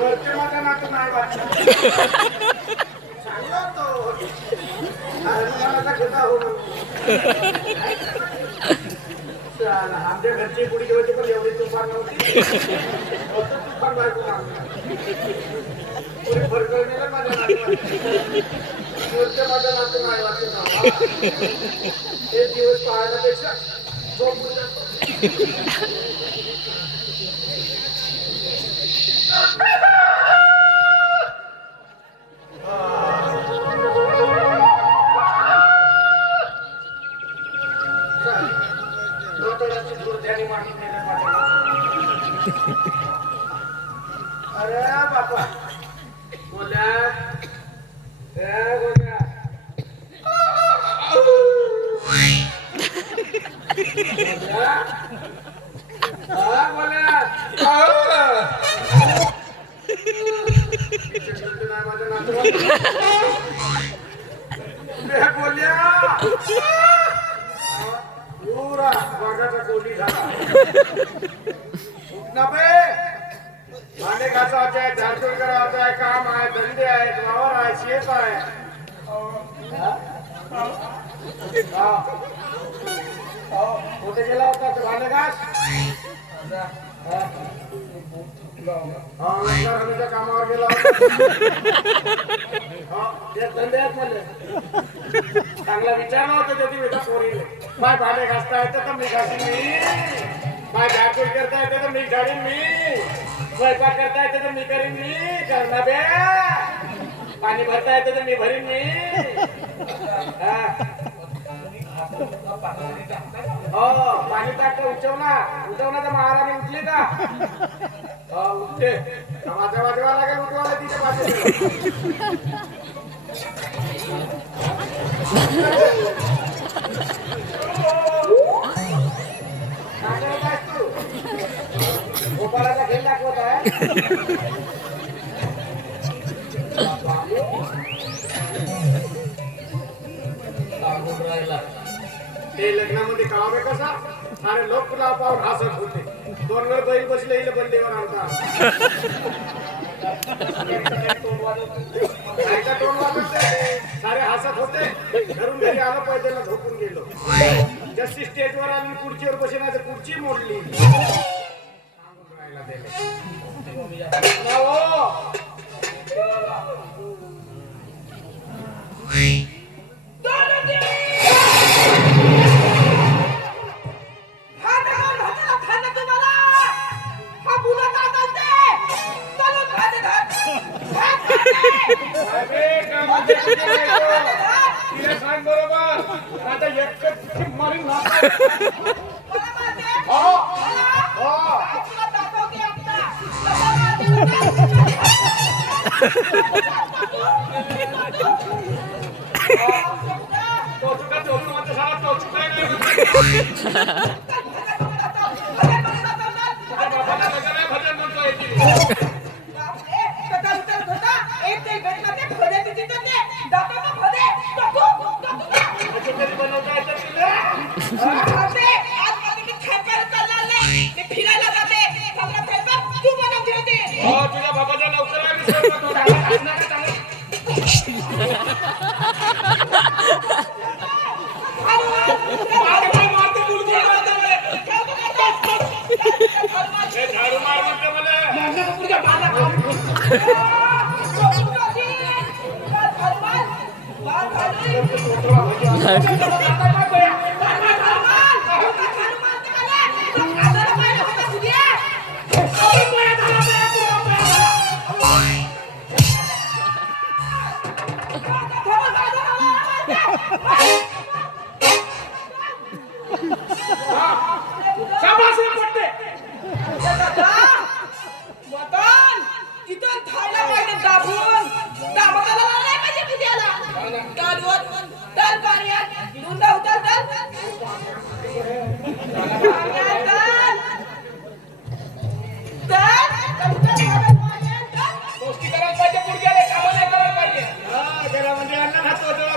घरचे माझ्या नातू नाही वाटत आमच्या घरची पुढे गेली पण एवढी तुफान नव्हती तुफान बायको पुढे फरकळलेलं माझ्या घरचे माझ्या नातू नाही वाटत हे दिवस पाहण्यापेक्षा झोप अरे बापा बोला बोला पूरा वाघाचा कोली झाला उठना पे भांडे घासायचे आहे झाडझूड करायचं आहे काम आहे धंदे आहेत वावर आहे शेत आहे कुठे गेला होता ते भांडे घास कामावर गेला धंदे आहेत म्हणले चांगला विचार नव्हता त्याची बेटा पोरीले माय भांडे घासता येतं तर मी घासीन मी माय झाडझूड करता येतं तर मी झाडीन मी स्वयंपाक करता येतं तर मी करीन मी करणार बे पाणी भरता येतं तर मी भरीन मी हो पाणी टाकतं उठवण्याचा महाराणी उठली का उठते माझ्या वाजवा लागेल उठवायला तिच्या बाजूला गोपाळाचा खेळ दाखवत आहे ते लग्नामध्ये कळावे कसा अरे लोक तुला पाहून हसत होते दोन वेळ बैल बसले इले बंडीवर आणता तोंड वाजवते सारे हसत होते घरून घरी आलं पाहिजे ना झोपून गेलो जशी स्टेजवर आली खुर्चीवर बसण्याचं खुर्ची मोडली बरोबर आता एक मारी तुझ्या बाबाच्या लवकर झाडू मार म्हणते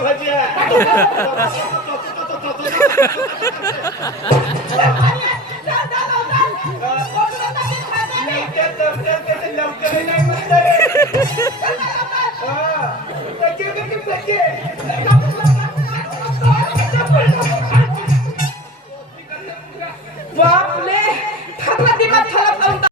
भजिया